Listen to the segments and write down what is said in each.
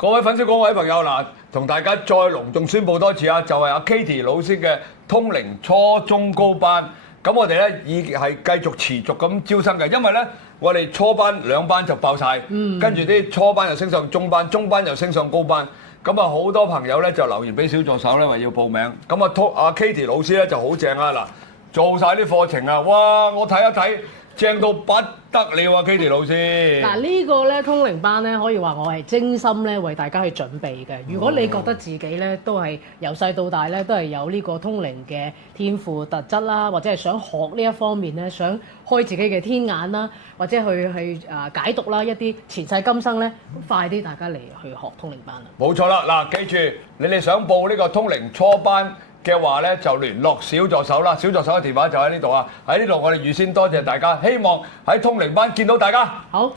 各位粉絲、各位朋友嗱，同大家再隆重宣佈多次啊，就係阿 Katie 老師嘅通靈初中高班。咁我哋咧已係繼續持續咁招生嘅，因為咧我哋初班兩班就爆晒，跟住啲初班又升上中班，中班又升上高班。咁啊好多朋友咧就留言俾小助手咧話要報名。咁阿 Katie 老師咧就好正啊嗱，做晒啲課程啊，哇！我睇一睇。正到不得了啊 ，Katie 老師！嗱呢個咧通靈班咧，可以話我係精心咧為大家去準備嘅。如果你覺得自己咧都係由細到大咧都係有呢個通靈嘅天賦特質啦，或者係想學呢一方面咧，想開自己嘅天眼啦，或者去解讀啦一啲前世今生咧，快啲大家嚟去學通靈班啦！冇錯啦，嗱，記住你哋想報呢個通靈初班嘅話咧，就聯絡小助手啦。小助手嘅電話就喺呢度啊！喺呢度我哋預先多謝大家，希望喺通靈班見到大家。好，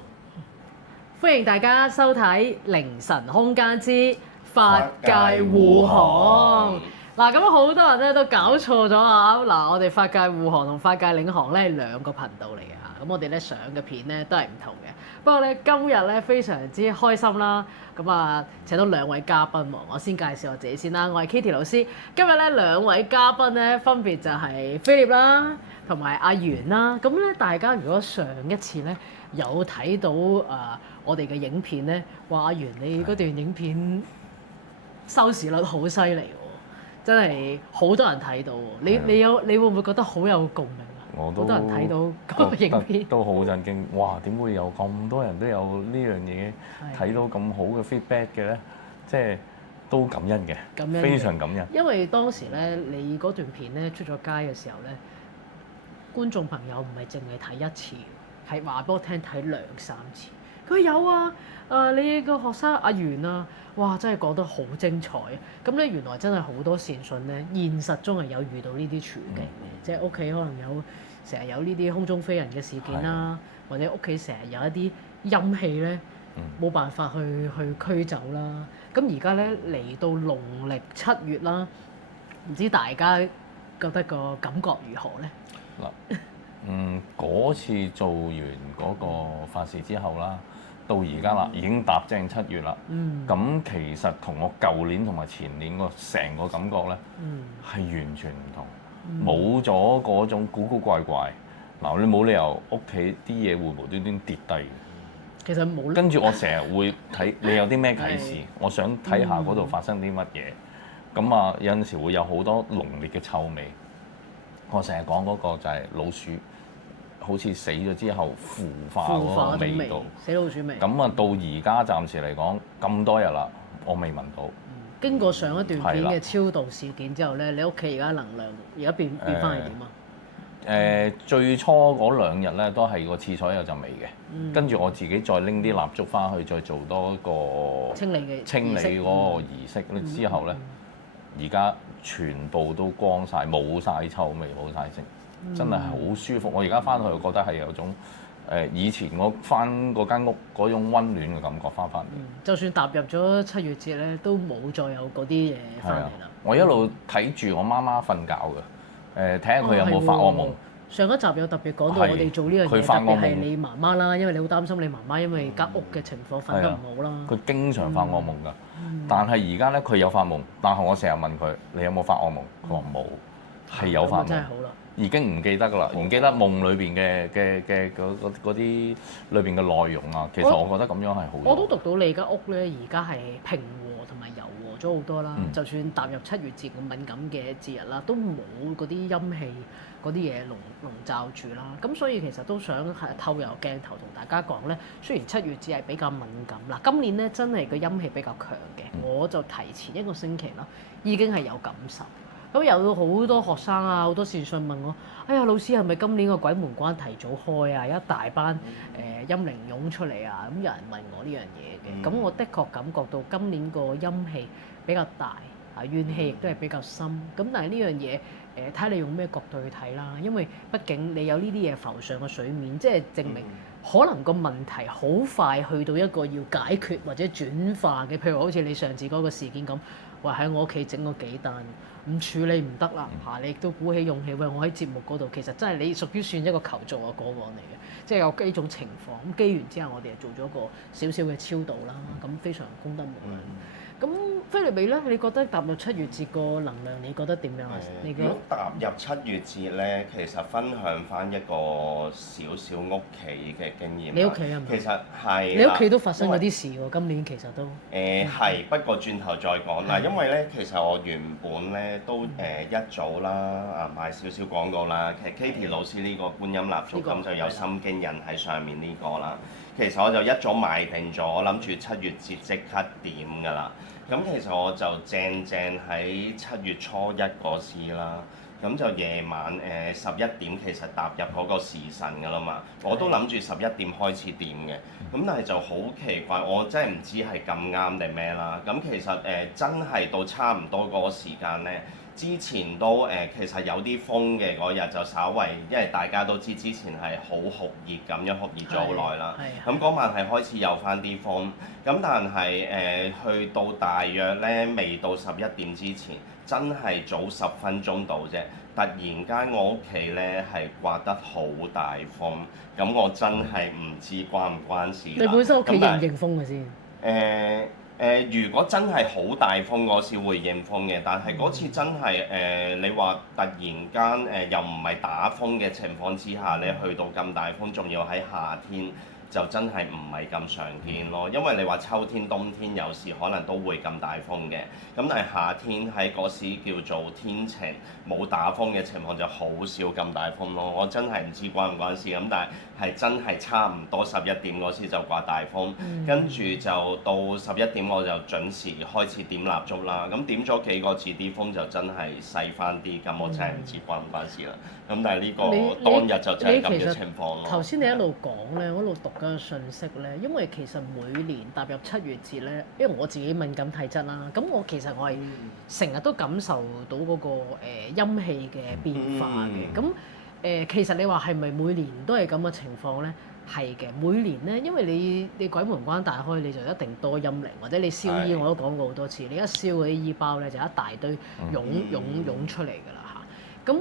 歡迎大家收睇《靈神空間之法界護航》。嗱，咁好多人咧都搞錯咗啊！嗱，我哋法界護航同法界領航咧係兩個頻道嚟嘅嚇，咁我哋咧上嘅片咧都係唔同嘅。不過咧今日咧非常之開心啦，咁啊請到兩位嘉賓喎，我先介紹我自己先啦，我係 Katie 老師。今日咧兩位嘉賓咧分別就係 Philip 啦，同埋阿元啦。咁咧大家如果上一次咧有睇到我哋嘅影片咧，話阿元你嗰段影片收視率好犀利喎，真係好多人睇到喎。你會唔會覺得好有共鳴？我都好多人睇到嗰個影片，都好震驚！哇，點會有咁多人都有呢樣嘢睇到咁好嘅 feedback 嘅咧？即係都感恩嘅，非常感恩。因為當時咧，你嗰段片咧出咗街嘅時候咧，觀眾朋友唔係淨係睇一次，係話俾我聽睇兩三次。佢有啊，你個學生阿元啊，哇，真係講得好精彩啊！咁咧原來真係好多善信咧，現實中係有遇到呢啲處境嘅，即係屋企可能成日有呢啲空中飛人嘅事件啦，或者屋企成日有一啲陰氣咧，冇辦法去驅走啦。咁而家咧嚟到農曆7月啦，唔知大家覺得個感覺如何咧？嗱，嗰次做完嗰個法事之後啦，到而家啦，已經踏正7月啦。咁其實同我舊年同埋前年個成個感覺咧，係完全唔同。冇咗嗰種古古怪怪，嗱，你冇理由屋企啲嘢會無端端跌低嘅。其實冇。跟住我成日會睇你有啲咩啟示，我想睇下嗰度發生啲乜嘢。咁啊，有陣時會有好多濃烈嘅臭味。我成日講嗰個就係老鼠，好似死咗之後腐化嗰個味道。死老鼠味。咁啊，到而家暫時嚟講咁多日啦，我未聞到。經過上一段片嘅超度事件之後咧，你屋企而家能量而家變翻係點啊？最初嗰2日咧都係個廁所有陣味嘅，跟住我自己再拎啲蠟燭翻去，再做多一個清理嗰個儀式之後咧，而家全部都光晒，冇晒臭味，冇晒聲，真係好舒服。我而家翻去覺得係有種以前我翻嗰間屋嗰種溫暖嘅感覺翻嚟。就算踏入咗7月節咧，都冇再有嗰啲嘢翻嚟啦。我一路睇住我媽媽瞓覺嘅，睇下佢有冇發惡夢。上一集有特別講到我哋做呢樣嘢，特別係你媽媽啦，因為你好擔心你媽媽因為間屋嘅情況瞓得唔好啦。佢經常發惡夢㗎，但係而家咧佢有發夢，但係我成日問佢：你有冇發惡夢？佢話冇，係有發夢。真係好啦。已經唔記得㗎啦，唔記得夢裏邊嘅嗰啲裏邊嘅內容啊。其實我覺得咁樣係好。我都讀到你間屋咧，而家係平和同埋柔和咗好多啦。就算踏入7月節咁敏感嘅節日啦，都冇嗰啲陰氣嗰啲嘢籠罩住啦。咁所以其實都想係透過鏡頭同大家講咧，雖然7月節係比較敏感啦，今年咧真係個陰氣比較強嘅，我就提前1個星期啦，已經係有感受。咁有好多學生啊，好多善信問我：哎呀，老師係咪今年個鬼門關提早開啊？有一大班陰靈湧出嚟啊！咁有人問我呢樣嘢嘅，咁我的確感覺到今年個陰氣比較大，啊怨氣亦都係比較深。咁但係呢樣嘢睇下你用咩角度去睇啦。因為畢竟你有呢啲嘢浮上個水面，即係證明可能個問題好快去到一個要解決或者轉化嘅。譬如好似你上次嗰個事件咁，話喺我屋企整咗幾單，唔處理唔得啦嚇，你亦都鼓起勇氣，喂，我喺節目嗰度，其實真係你屬於算一個求助嘅個案嚟嘅，即係有呢種情況。咁機緣之下，我哋就做咗一個少少嘅超度啦，咁非常功德無量。咁菲律比咧，你覺得踏入七月節個能量，你覺得點樣啊？你覺得如果踏入七月節咧，其實分享翻一個少少屋企嘅經驗。你屋企係咪？其實係。你屋企都發生咗啲事喎，今年其實都。係，不過轉頭再講啦。因為咧，其實我原本咧都一早啦賣少少廣告啦。其實 Katie 老師呢個觀音蠟燭咁就有心經印喺上面呢個啦。其實我就一早買定咗，諗住七月節即刻點㗎啦。咁其實我就正喺7月初一嗰時啦，咁就夜晚11點其實踏入嗰個時辰㗎啦嘛，我都諗住11點開始點嘅，咁但係就好奇怪，我真係唔知係咁啱定咩啦。咁其實真係到差唔多嗰個時間咧。之前都其實有啲風嘅嗰日就稍為，因為大家都知之前係好酷熱咁樣酷熱咗好耐啦。咁嗰晚係開始有翻啲風，咁但係去到大約咧未到11點之前，真係早10分鐘到啫。突然間我屋企咧係刮得好大風，咁我真係唔知關唔關事啦。你本身屋企迎唔迎風嘅先？如果真係好大風嗰時會應風嘅，但係嗰次真係你話突然間又唔係打風嘅情況之下，你去到咁大風，仲要喺夏天，就真係唔係咁常見咯。因為你話秋天、冬天有時可能都會咁大風嘅，咁但係夏天喺嗰時叫做天晴冇打風嘅情況就好少咁大風咯。我真係唔知關唔關事咁，但係真係差唔多11點嗰時就刮大風，跟住就到11點我就準時開始點蠟燭啦。咁點咗幾個字，啲風就真係細翻啲，咁我真係唔知關唔關事啦。咁但係呢個當日就真係咁嘅情況咯。頭先你一路講咧，我一路讀緊個信息咧，因為其實每年踏入7月節咧，因為我自己敏感體質啦，咁我其實我係成日都感受到嗰個陰氣嘅變化嘅。咁其實你話係咪每年都係咁嘅情況咧？係嘅，每年咧，因為你鬼門關大開，你就一定多陰靈，或者你燒衣我都講過好多次，你一燒嗰啲衣包咧，就一大堆湧出嚟㗎啦。咁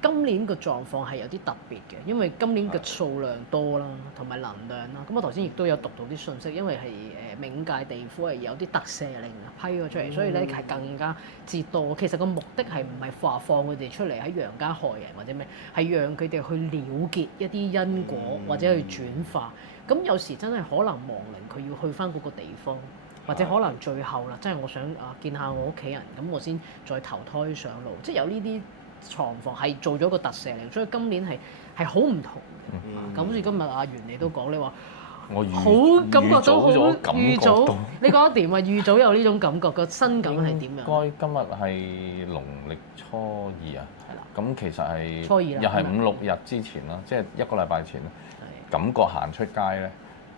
今年個狀況係有啲特別嘅，因為今年嘅數量多啦，同埋能量啦。咁我頭先亦都有讀到啲信息，因為係冥界地府係有啲特赦令批咗出嚟，所以咧係更加之多。其實個目的係唔係話放佢哋出嚟喺陽間害人或者咩，係讓佢哋去了結一啲因果或者去轉化。咁有時真係可能亡靈佢要去翻嗰個地方。或者可能最後啦，即係我想見下我屋企人，咁我先再投胎上路，即係有呢啲狀況係做咗個特赦令，所以今年係好唔同嘅。咁好似今日阿元你都講，你話我好感覺到好預早，你覺得點啊？預早有呢種感覺，個新感係點樣？應該今日係農曆初二啊。係啦。咁其實係初二啦，又係5、6日之前啦，即係1個禮拜前啦。係。感覺行出街咧，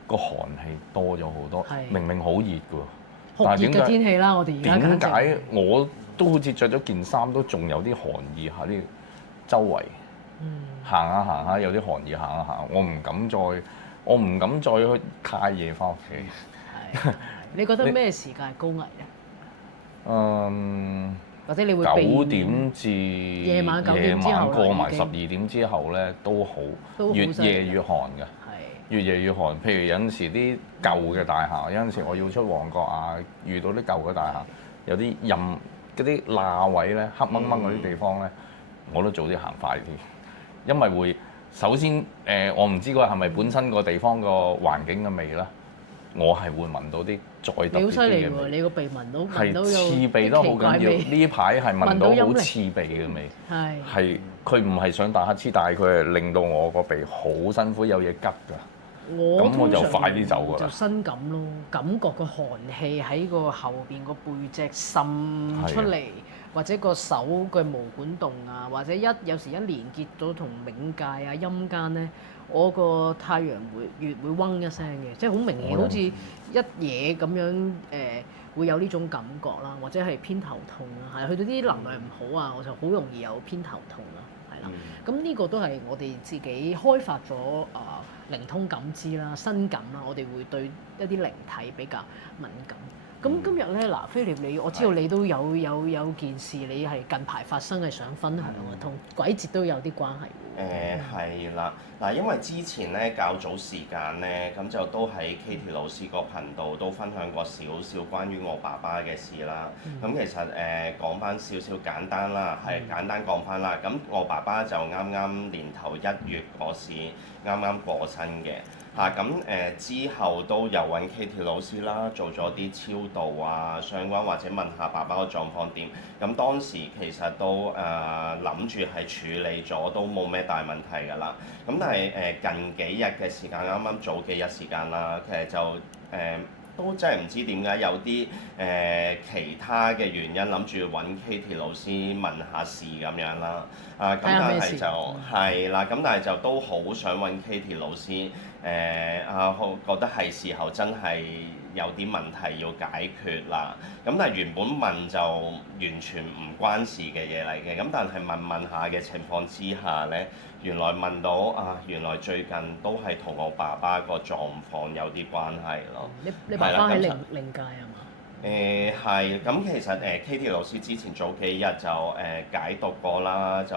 個寒氣多咗好多，明明好熱㗎喎，但係點解天氣啦？我哋而家點解我都好似着咗件衫都仲有啲寒意喺呢周圍行下有啲寒意行一行，我唔敢再去太夜翻屋企。係，你覺得咩時間係高危咧？或者你會9點至夜晚9點之後過埋12點之後咧都好，越夜越寒㗎。越夜越寒，譬如有陣時啲舊嘅大廈，有陣時我要出旺角啊，遇到啲舊嘅大廈，有啲陰嗰啲罅位咧，黑掹掹嗰啲地方咧，我都早啲行快啲，因為會首先我唔知個係咪本身個地方個環境嘅味啦，我係會聞到啲再特別啲嘅味。你好犀利喎！你個鼻聞到有刺鼻都好緊要，呢排係聞到好刺鼻嘅味，係佢唔係想打乞嗤，但係佢係令到我個鼻好辛苦，有嘢拮㗎。咁我就快啲走㗎啦。就身感咯，感覺個寒氣喺個後邊個背脊滲出嚟，或者個手嘅毛管動啊，或者有時一連結到同冥界啊陰間咧，我個太陽月會嗡一聲嘅，即係好明顯，好似一嘢咁樣會有呢種感覺啦，或者係偏頭痛啦，係去到啲能量唔好啊，我就好容易有偏頭痛啦，係啦。咁呢個都係我哋自己開發咗靈通感知啦、身感啦，我哋會對一啲靈體比較敏感。咁今日咧，嗱，菲臘我知道你都有件事，你係近排發生係想分享嘅，同鬼節都有啲關係。係啦，嗱，因為之前咧較早時間咧，咁就都喺 Katie 老師個頻道都分享過少少關於我爸爸嘅事啦。咁其實講翻少少簡單啦，係簡單講翻啦。咁我爸爸就啱啱年頭1月嗰時啱啱過身嘅。咁之後都有揾 Katie 老師啦，做咗啲超度啊，相關或者問下爸爸個狀況點。咁當時其實都諗住係處理咗，都冇咩大問題㗎啦。咁但係近幾日嘅時間，啱啱早幾日時間啦，其實就都真係唔知點解有啲其他嘅原因，諗住揾 Katie 老師問下事咁樣啦。咁但係就係啦，咁但係就都好想揾 Katie 老師。覺得係時候真係有啲問題要解決啦。咁但係原本問就完全唔關事嘅嘢嚟嘅。咁但係問下嘅情況之下呢，原來問到原來最近都係同我爸爸個狀況有啲關係咯。你爸爸喺靈界係嘛？係，咁其實Katie 老師之前早幾日就解讀過啦，就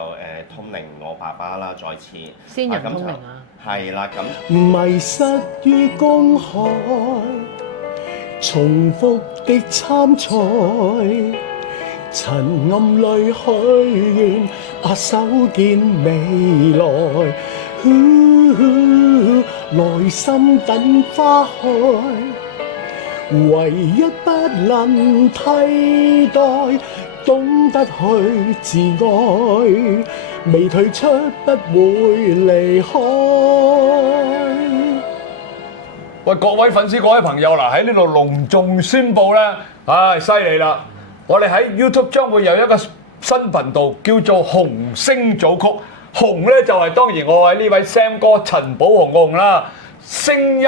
通靈我爸爸啦，再次先人通靈啊！係啦，咁迷失於公海，重複的參賽，塵暗裏許願，手見未來，內心等花開。唯一不能替代，懂得去自愛，未退出不會離開。喂，各位粉絲、各位朋友嗱，喺呢度隆重宣佈咧，犀利啦！我哋喺 YouTube 將會有一個新頻道，叫做紅星組曲。紅咧就係當然我喺呢位 Sam 哥陳寶鴻個紅啦，聲音。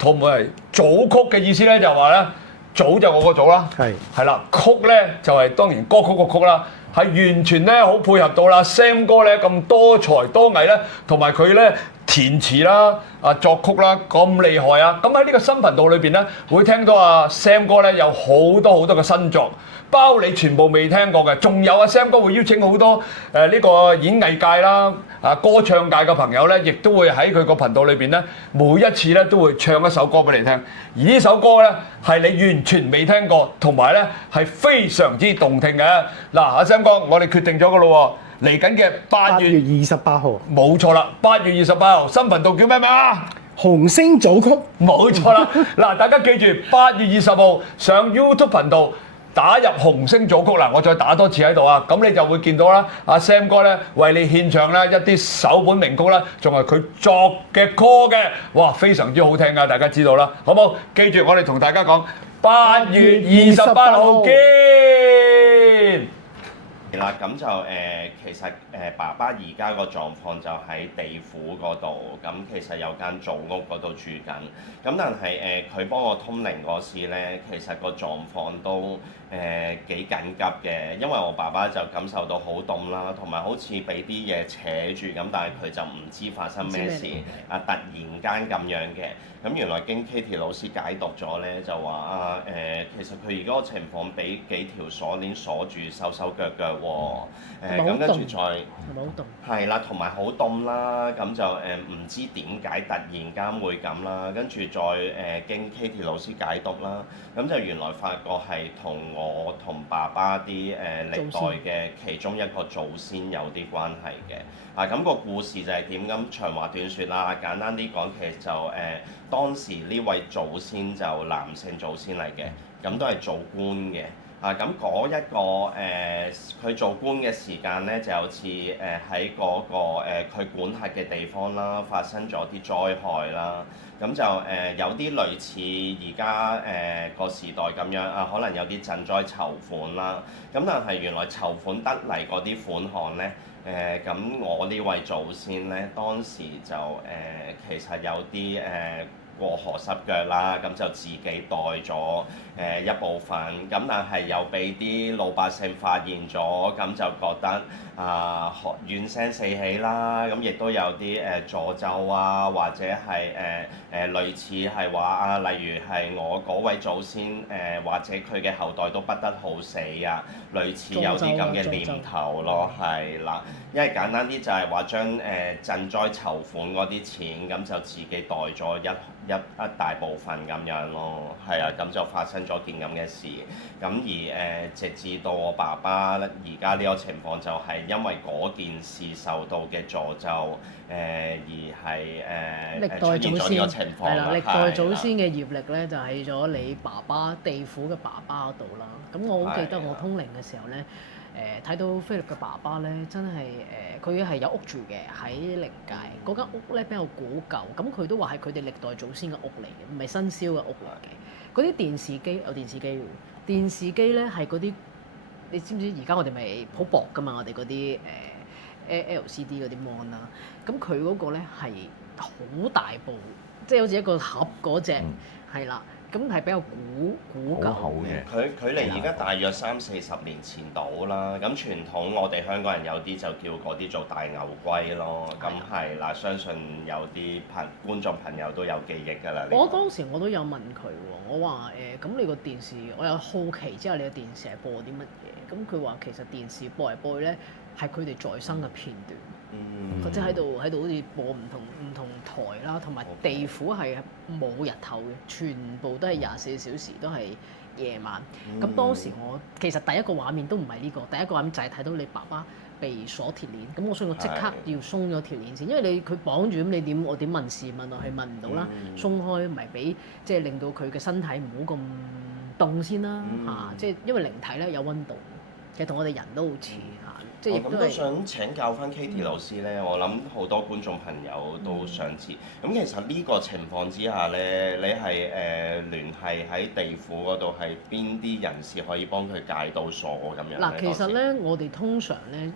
同埋組曲嘅意思咧，就話咧組就我個組啦，係啦，曲咧就係當然歌曲個曲啦，係完全咧好配合到啦 Sam 哥咧咁多才多藝咧，同埋佢咧填詞啦、作曲啦咁厲害啊！咁喺呢個新頻道裏邊咧，會聽到Sam 哥咧有好多嘅新作。包你全部未聽過嘅，仲有Sam 哥會邀請好多呢個演藝界啦、歌唱界嘅朋友咧，亦都會喺佢個頻道裏邊咧，每一次咧都會唱一首歌俾你聽。而呢首歌咧係你完全未聽過，同埋咧係非常之動聽嘅。嗱，Sam 哥，我哋決定咗噶咯喎，嚟緊嘅8月28號，冇錯啦，8月28號新頻道叫咩名啊？紅星組曲，冇錯啦。嗱，大家記住8月20號上 YouTube 頻道。打入紅星組曲嗱，我再打多次喺度啊，咁你就會見到啦。Sam 哥咧為你獻唱咧一啲首本名曲啦，仲係佢作嘅歌嘅，哇，非常之好聽噶，大家知道啦，好冇？記住我哋同大家講8月28號見。係啦，咁就其實爸爸而家個狀況就喺地府嗰度，咁其實有間祖屋嗰度住緊，咁但係佢幫我通靈嗰時咧，其實個狀況都幾緊急嘅，因為我爸爸就感受到好凍啦，同埋好似俾啲嘢扯住咁，但係佢就唔知發生咩事，突然間咁樣嘅。咁原來經 Katie 老師解讀咗咧，就話其實佢而家個情況俾幾條鎖鏈鎖住手手腳腳喎，咁跟住再係啦，同埋好凍啦，咁就唔知點解突然間會咁啦，跟住再經 Katie 老師解讀啦，咁就原來發覺係同我同爸爸啲歷代嘅其中一個祖先有啲關係嘅。咁個故事就係點咁？長話短説啦，簡單啲講，其實就當時呢位祖先就男性祖先嚟嘅，咁都係做官嘅。咁嗰一個佢做官嘅時間咧，就好似喺嗰個佢管轄嘅地方啦，發生咗啲災害啦。咁就有啲類似而家個時代咁樣可能有啲賑災籌款啦。咁但係原來籌款得嚟嗰啲款項咧，咁我呢位祖先咧當時就其實有啲過河濕腳啦，咁就自己袋咗一部分，咁但係又俾啲老百姓發現咗，咁就覺得怨聲四起啦，咁亦都有啲詛咒啊，或者係類似係話例如係我嗰位祖先或者佢嘅後代都不得好死啊，類似有啲咁嘅念頭咯，係啦，因為簡單啲就係話將賑災籌款嗰啲錢，咁就自己袋咗一大部分咁樣咯，係啊，咁就發生咗件咁嘅事，咁而直至到我爸爸而家呢個情況就係因為嗰件事受到嘅詛咒，而係出現咗呢個情況啦，歷代祖先嘅業力咧就喺咗你爸爸地府嘅爸爸嗰度啦。咁我好記得我通靈嘅時候咧，睇到菲力嘅爸爸咧，真係佢係有屋住嘅喺靈界，嗰間屋咧比較古舊，咁佢都話係佢哋歷代祖先嘅屋嚟嘅，唔係新燒嘅屋嚟嘅。嗰啲電視機有電視機喎，電視機咧係嗰啲，你知唔知而家我哋咪好薄噶嘛？我哋嗰啲LCD 嗰啲 mon 啦，咁佢嗰個咧係好大部，即係好似一個盒嗰隻，係啦。咁係比較古舊嘅，佢距離而家大約30-40年前到啦。咁傳統我哋香港人有啲就叫嗰啲做大牛龜咯。咁係啦，相信有啲觀眾朋友都有記憶㗎啦。我當時我都有問佢喎，我話咁你個電視，我有好奇之後你個電視係播啲乜嘢？咁佢話其實電視播嚟播去咧係佢哋在生嘅片段。或者喺度好似播唔同台啦，同埋地府係冇日頭嘅，全部都係24小時都係夜晚。咁當時我其實第一個畫面都唔係呢個，第一個畫面就係睇到你爸爸被鎖鐵鏈。咁所以我即刻要鬆咗鐵鏈先，因為佢綁住咁，我點問事問落去問唔到啦，鬆開咪俾即係令到佢嘅身體唔好咁凍先啦嚇，即係因為靈體咧有溫度，其實同我哋人都好似嚇。咁都想請教翻 Katie 老師咧，我諗好多觀眾朋友都想知。咁其實呢個情況之下咧，你係聯繫喺地府嗰度係邊啲人士可以幫佢解到鎖咁樣咧？嗱，其實咧，我哋通常咧，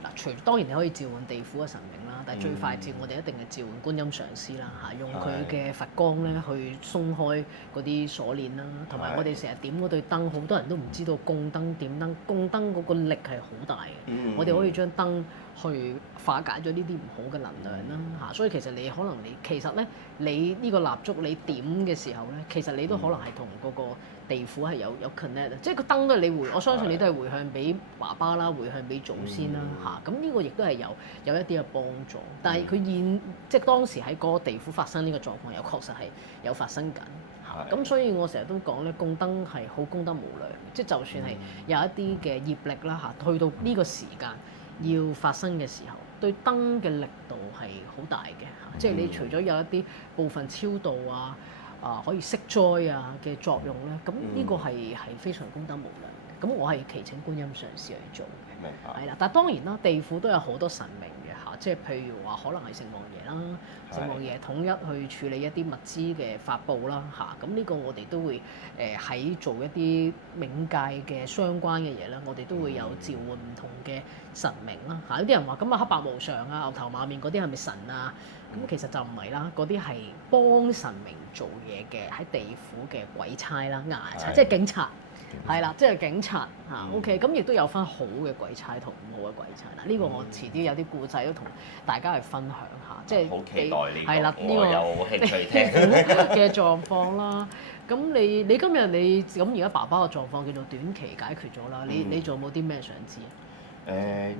當然你可以召喚地府嘅神明啦，但係最快召我哋一定係召喚觀音上師啦嚇，用佢嘅佛光咧去鬆開嗰啲鎖鏈啦，同埋我哋成日點嗰對燈，好多人都唔知道供燈點燈，供燈嗰個力係好大嘅，我哋可以將燈去化解咗呢啲唔好嘅能量啦嚇，所以其實你可能其實咧，你呢個蠟燭你點嘅時候咧，其實你都可能係同嗰個地府係有 connect，即係個燈都係你我相信你都係回向俾爸爸啦，回向俾祖先啦嚇，咁呢個亦都係有一啲嘅幫助。但係佢即係當時喺嗰個地府發生呢個狀況，又確實係有發生緊嚇。咁所以我成日都講咧，供燈係好功德無量，即係就算係有一啲嘅業力啦嚇，去到呢個時間要發生嘅時候，對燈嘅力度係好大嘅嚇。即係你除咗有一啲部分超度可以息災嘅作用咧，咁呢個係非常功德無量嘅。咁我係祈請觀音上師去做嘅，明白。係啦，但係當然啦，地府都有好多神明嘅嚇，即係譬如話可能係城隍爺啦，城隍爺統一去處理一啲物資嘅發布啦嚇，咁呢個我哋都會喺做一啲冥界嘅相關嘅嘢啦，我哋都會有召喚唔同嘅神明啦嚇。有啲人話咁黑白無常啊、牛頭馬面嗰啲係咪神啊？咁其實就唔係啦，嗰啲係幫神明做嘢嘅，喺地府嘅鬼差啦、牙差，即係警察，係啦，即係警察嚇。OK，咁亦都有分好嘅鬼差同唔好嘅鬼差。嗱，呢個我遲啲有啲故仔都同大家去分享下，即係好期待呢個，係啦，呢個有興趣聽嘅狀況啦。咁你今日咁而家爸爸嘅狀況叫做短期解決咗啦，你仲有冇啲咩想知啊？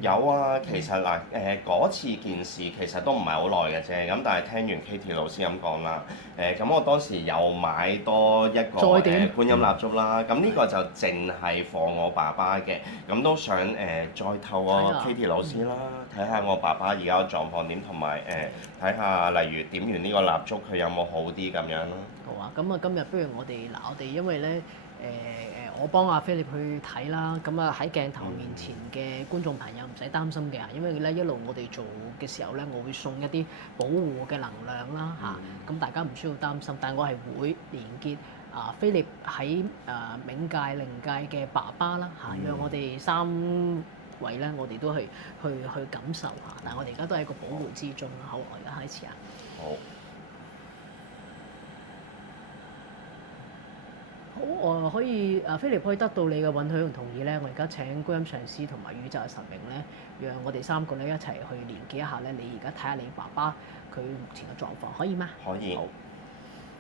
有啊，其實嗱嗰次件事其實都唔係好耐嘅啫，咁但係聽完 Katie 老師咁講啦，咁我當時又買多一個觀音蠟燭啦，咁呢個就淨係放我爸爸嘅，咁都想再透過 Katie 老師啦，睇下我爸爸而家嘅狀況點，同埋睇下例如點完呢個蠟燭佢有冇好啲咁樣咯。好啊，咁啊今日不如我哋因為咧我幫阿菲力去睇啦，咁啊喺鏡頭面前嘅觀眾朋友唔使擔心嘅，因為咧一路我哋做嘅時候咧，我會送一啲保護嘅能量啦嚇，咁大家唔需要擔心。但係我係會連結菲力喺冥界靈界嘅爸爸啦嚇，讓我哋3位咧，我哋都去感受下。但係我哋而家都喺個保護之中啦。好，我而家開始啊。好。好可以菲力可以得到你嘅允許同同意咧，我而家請觀音上師同埋宇宙嘅神明咧，讓我哋3個咧一齊去連結一下咧。你而家睇下你爸爸佢目前嘅狀況，可以嗎？可以。好。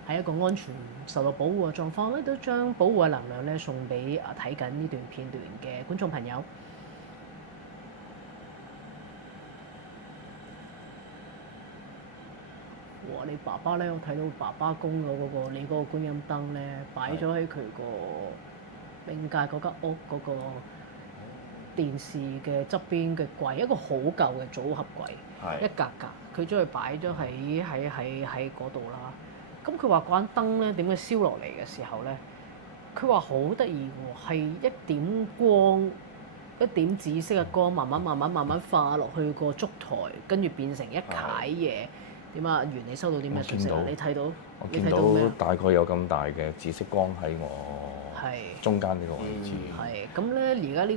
喺一個安全受到保護嘅狀況咧，都將保護嘅能量咧送俾睇緊呢段片段嘅觀眾朋友。哇！你爸爸咧，我睇到爸爸供咗嗰個你嗰個觀音燈咧，擺咗喺佢個冥界嗰間屋嗰個電視嘅側邊嘅櫃，一個好舊嘅組合櫃，一格格，佢將佢擺咗喺嗰度啦。咁佢話嗰盞燈咧點解燒落嚟嘅時候咧，佢話好得意喎，係一點光，一點紫色嘅光，慢慢化落去個燭台，跟住變成一楷嘢。點啊？袁，你收到啲咩信息啊？你睇到？我見到大概有咁大嘅紫色光喺我中間呢個位置。係咁咧，而家呢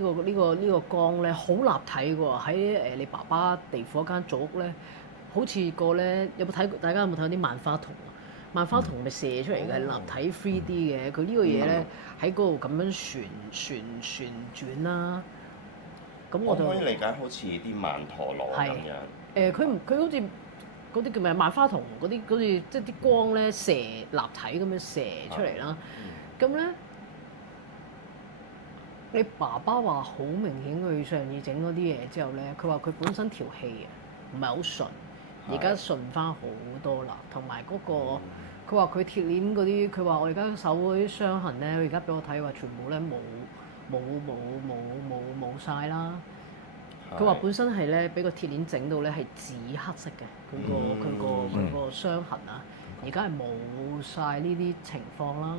個光咧好立體喎，喺你爸爸地府一間祖屋咧，好似個咧有冇睇？大家有冇睇啲萬花筒啊？萬花筒咪射出嚟嘅，立體 3D 嘅。佢呢個嘢咧喺嗰度咁樣旋轉啦。咁我就可以理解好似啲曼陀羅咁樣。佢好似嗰啲叫咩萬花筒嗰啲，好似即係啲光咧射立體咁樣射出嚟啦。咁咧，你爸爸話好明顯，佢上次整嗰啲嘢之後咧，佢話佢本身條氣唔係好順，而家順翻好多啦。同埋嗰個，佢話佢鐵鏈嗰啲，佢話我而家手嗰啲傷痕咧，佢而家俾我睇話全部咧冇晒啦。佢話本身係咧俾個鐵鏈整到咧係紫黑色嘅，佢個傷痕啊，而家係冇晒呢啲情況啦。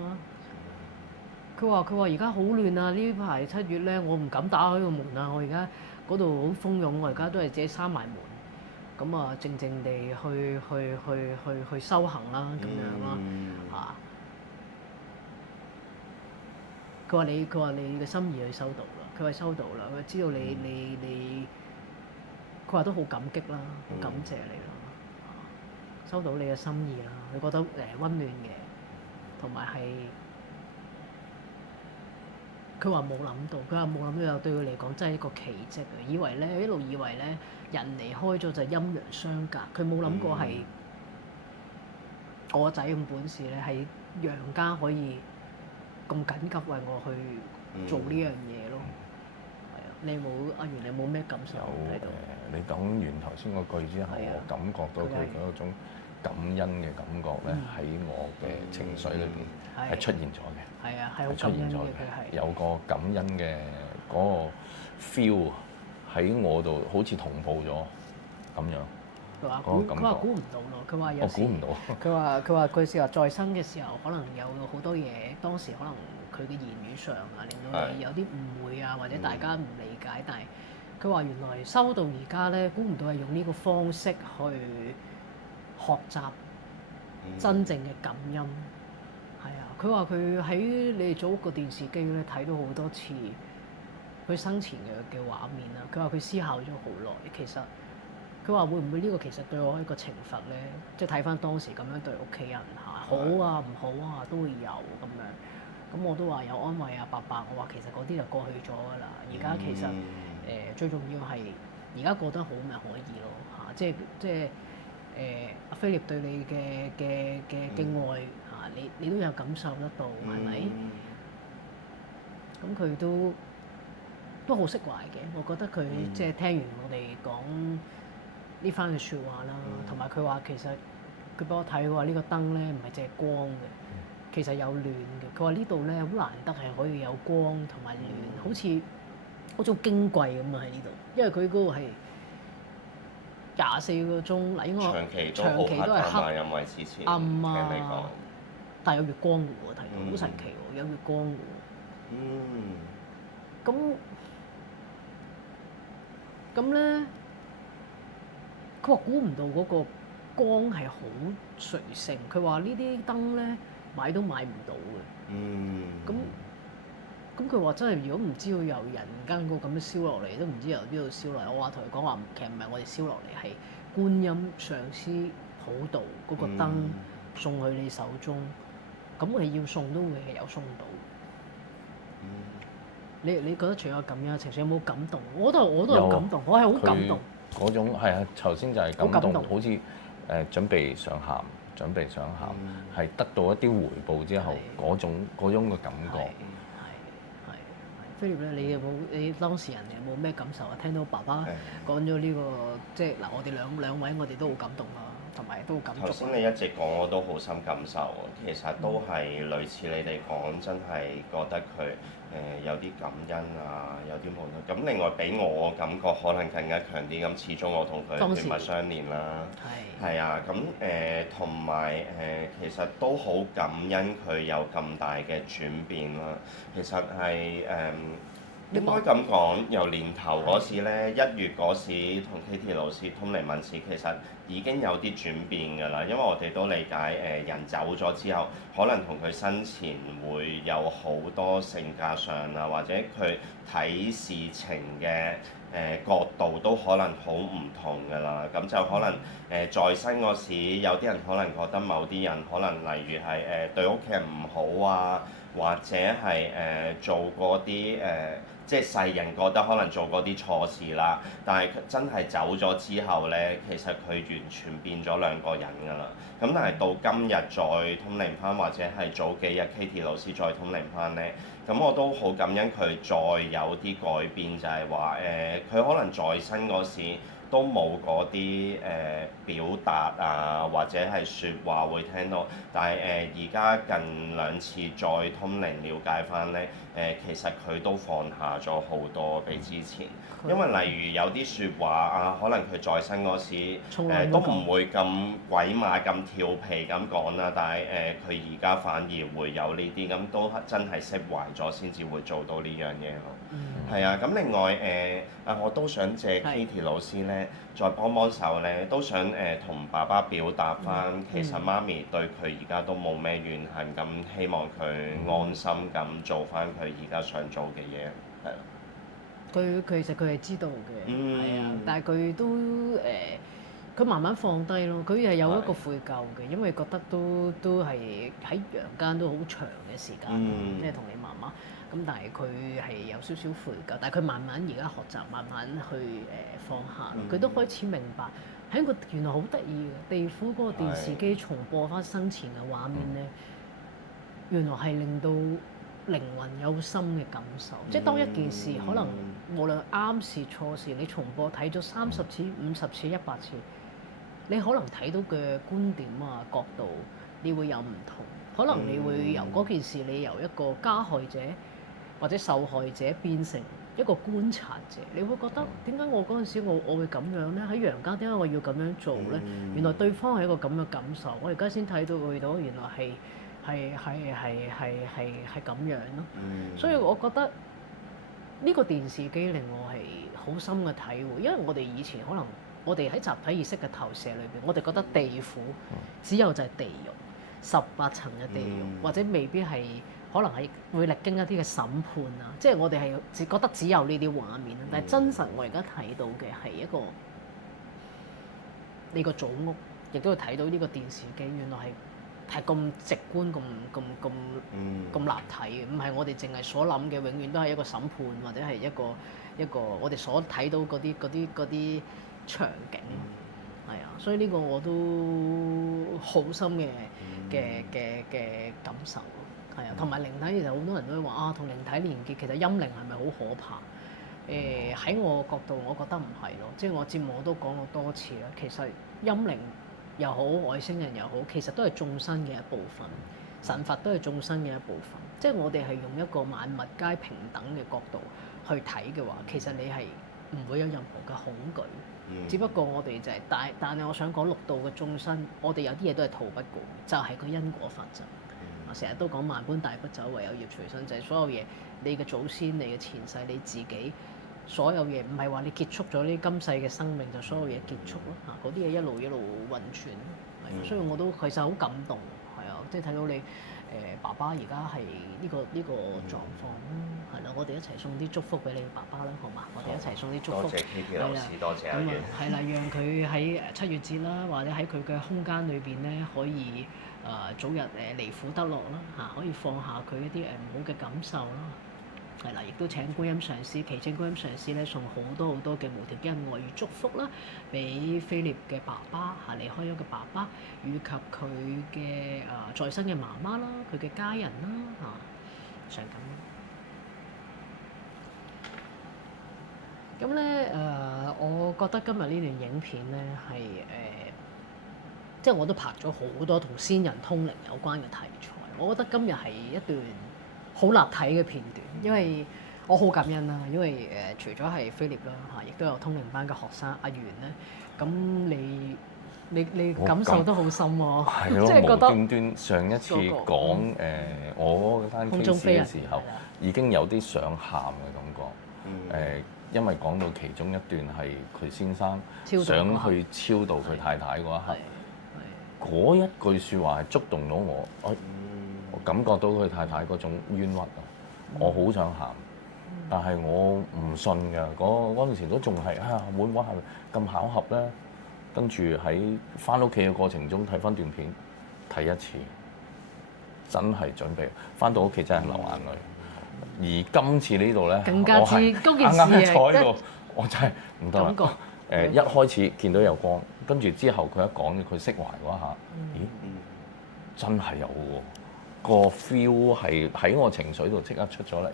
佢話而家好亂啊！呢排7月咧，我唔敢打開個門啊！我而家嗰度好蜂擁，我而家都係自己閂埋門，咁啊靜靜地去修行啦，咁樣啦嚇。佢話你嘅心意佢收到啦，佢話收到啦，佢知道你，佢話都好感激啦，好感謝你啦，收到你嘅心意啦，佢覺得溫暖嘅，同埋係佢話冇諗到，佢話冇諗到有對佢嚟講真係一個奇蹟啊！一路以為咧人離開咗就陰陽相隔，佢冇諗過係我仔咁本事咧，係陽家可以咁緊急為我去做呢樣嘢咯。係啊，你冇阿源，你冇咩感受睇到？你講完頭先嗰句之後，我感覺到佢嗰種感恩嘅感覺咧，喺我嘅情緒裏邊係出現咗嘅。係啊，係好感恩嘅，佢係有個感恩嘅嗰個 feel 喺我度，好似同步咗咁樣。佢話估唔到咯，佢話有時我估唔到。佢話佢話在生嘅時候，可能有好多嘢，當時可能佢嘅言語上啊，令到你有啲誤會啊，或者大家唔理解。但係佢話原來收到而家咧，估唔到係用呢個方式去學習真正嘅感恩。係啊，佢話佢喺你哋祖屋個電視機咧睇到好多次佢生前嘅畫面啊。佢話佢思考咗好耐，其實。佢話會唔會呢個其實對我一個懲罰咧？即係睇翻當時咁樣對屋企人嚇，好啊唔好啊都會有咁樣。咁我都話有安慰啊伯伯，我話其實嗰啲就過去咗㗎啦。而家其實最重要係而家過得好咪可以咯嚇，即係阿菲力對你嘅愛嚇，你都有感受得到係咪？咁佢都好釋懷嘅，我覺得佢即係聽完我哋講呢番嘅説話啦，同埋佢話其實佢俾我睇，佢話呢個燈咧唔係淨係光嘅，其實有暖嘅。佢話呢度咧好難得係可以有光同埋暖，好似好矜貴咁啊喺呢度，因為佢嗰個係24個鐘嗱，應該長期都係黑因為之前暗聽你講，但係有月光嘅喎，睇到好神奇喎，有月光嘅喎。咁咧。佢話估唔到嗰個光係好垂盛，佢話呢啲燈咧買都買唔到嘅。咁佢話真係如果唔知道由人間嗰咁樣燒落嚟，都唔知由邊度燒落嚟。我話同佢講話，其實唔係我哋燒落嚟，係觀音上師普渡嗰個燈送去你手中。咁係要送都會係有送到。你覺得除咗咁樣嘅情緒，有冇感動？我都有感動，我係好感動。嗰種係啊，頭先就係感動，好感動好似準備想喊，係得到一啲回報之後嗰種嘅感覺。係。菲臘咧，你當事人有冇咩感受啊？聽到爸爸講咗呢個，即係嗱，我哋兩位我哋都好感動啦，同埋都好感觸。頭先你一直講我都好深感受，其實都係類似你哋講，真係覺得佢有啲感恩啊，有啲無奈。咁另外俾我感覺可能更加強啲，咁始終我同佢血脈相連啦。係啊，咁同埋其實都好感恩佢有咁大嘅轉變啦。其實係應該咁講，由年頭嗰時咧，1月嗰時同 Katie 老師通靈問事，其實已經有啲轉變㗎啦。因為我哋都理解人走咗之後，可能同佢生前會有好多性格上啊，或者佢睇事情嘅角度都可能好唔同㗎啦。咁就可能在生嗰時，有啲人可能覺得某啲人可能例如係對屋企人唔好啊，或者係做過啲即係世人覺得可能做過啲錯事啦，但係真係走咗之後呢，其實佢完全變咗兩個人㗎啦。咁但係到今日再通靈翻，或者係早幾日 Katie 老師再通靈翻呢，咁我都好感恩佢再有啲改變，就係話佢可能在生嗰時都冇嗰啲表達啊，或者係説話會聽到，但係而家近2次再通靈了解翻呢，其實佢都放下咗好多比之前，因為例如有啲説話啊，可能佢在生嗰時都唔會咁鬼馬咁調皮咁講啦，但係佢而家反而會有呢啲，咁都真係釋懷咗先至會做到呢樣嘢咯。係啊，咁另外我都想借 Katie 老師咧，再幫手咧，都想同爸爸表達翻，其實媽咪對佢而家都冇咩怨恨，咁希望佢安心咁做翻佢而家想做嘅嘢，係咯。其實佢係知道嘅，係啊，但係佢都佢慢慢放低咯。佢係有一個悔疚嘅，因為覺得都係喺陽間都好長嘅時間，即係同你媽媽。咁但係佢係有少少悔疚，但係佢慢慢而家學習，慢慢去放下。佢都開始明白，喺個原來好得意嘅地府嗰個電視機重播翻生前嘅畫面咧，原來係令到靈魂有深嘅感受。即係當一件事可能無論啱事錯事，你重播睇咗30次、50次、100次，你可能睇到嘅觀點啊、角度，你會有唔同。可能你會由嗰件事，你由一個加害者或者受害者變成一個觀察者，你會覺得點解我嗰陣時我會咁樣咧？喺陽間點解我要咁樣做咧？原來對方係一個咁嘅感受，我而家先睇到原來係咁樣咯。所以我覺得呢個電視機令我係好深嘅體會，因為我哋以前可能我哋喺集體意識嘅投射裏邊，我哋覺得地府只有就係地獄。18層嘅地獄，或者未必係，可能係會歷經一啲嘅審判啊！即係我哋係覺得只有呢啲畫面，但係真實我而家睇到嘅係一個你個祖屋，亦都會睇到呢個電視機，原來係咁直觀、咁立體嘅，唔係我哋淨係所諗嘅，永遠都係一個審判或者係一個我哋所睇到嗰啲場景。係啊，所以呢個我都好深嘅感受，係啊，同埋靈體其實好多人都會話啊，同靈體連結，其實陰靈係咪好可怕？喺我角度，我覺得唔係咯，即係我節目我都講過多次啦。其實陰靈又好，外星人又好，其實都係眾生嘅一部分，神佛都係眾生嘅一部分。即係我哋係用一個萬物皆平等嘅角度去睇嘅話，其實你係唔會有任何嘅恐懼。只不過我哋就係，但係我想講六道嘅眾生，我哋有啲嘢都係逃不過，就係個因果法則。我成日都講萬般帶不走，唯有業隨身，就係所有嘢，你嘅祖先、你嘅前世、你自己，所有嘢唔係話你結束咗呢今世嘅生命就所有嘢結束咯嚇，嗰啲嘢一路運轉，係啊，所以我都其實好感動，係啊，即係睇到你爸爸而家係呢個狀況咯，係啦，我哋一齊送啲祝福俾你爸爸啦，好嘛？我哋一齊送啲祝福，多謝 Katie 老師，多謝阿源，係啦，讓佢喺7月節啦，或者喺佢嘅空間裏邊咧，可以早日離苦得樂啦嚇，可以放下佢一啲唔好嘅感受啦。係啦，亦都請觀音上師，祈請觀音上師咧送好多嘅無條件愛與祝福啦，俾菲臘嘅爸爸嚇離開咗嘅爸爸，以及佢嘅在生嘅媽媽啦，佢嘅家人啦嚇，上咁。咁咧我覺得今日呢段影片咧係即係我都拍咗好多同先人通靈有關嘅題材。我覺得今日係一段好立體嘅片段，因為我好感恩啦，因為除咗係菲臘啦嚇，亦都有通靈班嘅學生阿元咧，咁你感受都好深喎，係咯，即係覺得無端端上一次講我嗰單 case 嘅時候，已經有啲想喊嘅感覺。因為講到其中一段係佢先生想去超度佢太太嗰一刻，嗰一句説話係觸動到我，我感覺到佢太太嗰種冤屈啊！我好想喊，但係我唔信㗎。嗰陣時都仲係會唔會係咁巧合咧？跟住喺翻屋企嘅過程中睇翻段片，睇一次，真係準備翻到屋企真係流眼淚。而今次呢度咧，更加知嗰件事啱坐喺度，我真係唔得啦。感覺一開始見到有光，跟住之後佢一講佢釋懷嗰一下，咦，真係有喎，個 feel 係喺我情緒度即刻出咗嚟。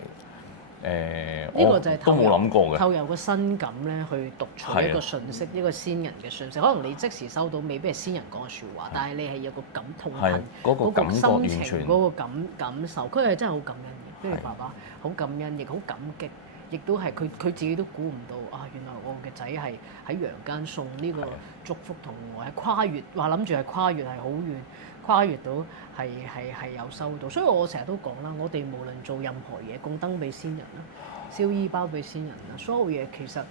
呢個就係都冇諗過嘅，透由個身感咧去讀取一個訊息，一個先人嘅訊息。可能你即時收到未必係先人講嘅説話，但係你係有個感痛恨嗰個感覺心情完全嗰個感受，佢係真係好感恩嘅。菲臘爸爸好感恩，亦好感激，亦都係佢自己都估唔到啊！原來我嘅仔係喺陽間送呢個祝福同我係跨越，話諗住係跨越係好遠，跨越到係有收到。所以我成日都講啦，我哋無論做任何嘢，供燈俾先人啦，燒衣包俾先人啦，所有嘢其實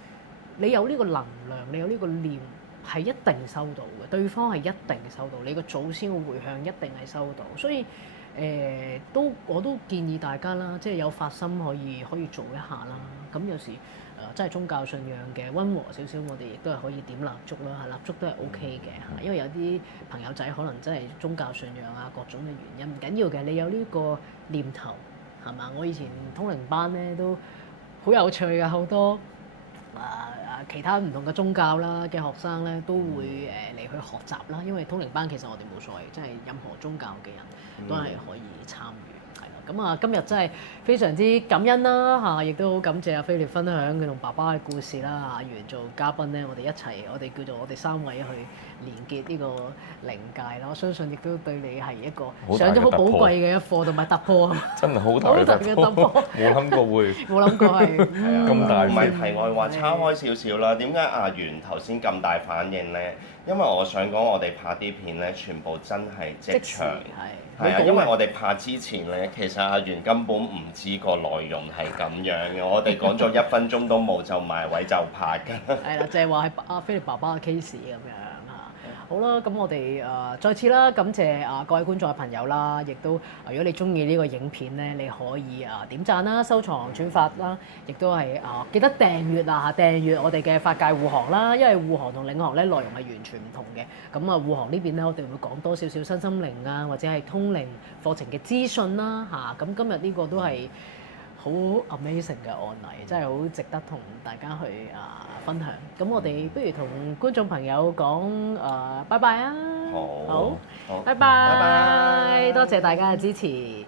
你有呢個能量，你有呢個念係一定收到嘅，對方係一定收到，你個祖先嘅回向一定係收到，所以。我都建議大家啦，即係有發心可以做一下啦。咁有時真係宗教信仰嘅溫和少少，我哋亦都係可以點蠟燭啦，蠟燭都係 OK 嘅嚇。因為有啲朋友仔可能真係宗教信仰啊，各種嘅原因唔緊要嘅，你有呢個念頭係嘛？我以前通靈班咧都好有趣嘅，好多其他唔同嘅宗教啦嘅學生咧都會嚟去學習啦。因為通靈班其實我哋冇所謂，即係任何宗教嘅人都係可以參與。咁啊，今日真係非常之感恩啦嚇，亦都好感謝阿菲臘分享佢同爸爸嘅故事啦。阿元做嘉賓咧，我哋一齊，我哋叫做我哋三位去連結呢個靈界啦。我相信亦都對你係一個上咗好寶貴嘅一課同埋突破啊！真係好大嘅突破，冇諗過會，冇諗過係咁大。唔係題外話，岔開少少啦。點解阿元頭先咁大反應咧？因為我想講，我哋拍啲片咧，全部真係即場。係啊，因為我哋拍之前咧，其實阿元根本唔知個內容係咁樣嘅，我哋講咗1分鐘都冇就埋位就拍㗎。係啦，就係話係阿菲臘爸爸嘅 case 咁樣。好啦，咁我哋再次啦，感謝各位觀眾嘅朋友啦，亦都如果你中意呢個影片咧，你可以點讚啦、收藏、轉發啦，亦都係記得訂閱訂閱我哋嘅法界護航啦，因為護航同領航咧內容係完全唔同嘅。咁護航呢邊咧，我哋會講多少少身心靈啊，或者係通靈課程嘅資訊啦嚇。咁今日呢個都係好 amazing 嘅案例，真係好值得同大家去分享。咁我哋不如同觀眾朋友講拜拜啊！好，拜拜，多謝大家嘅支持。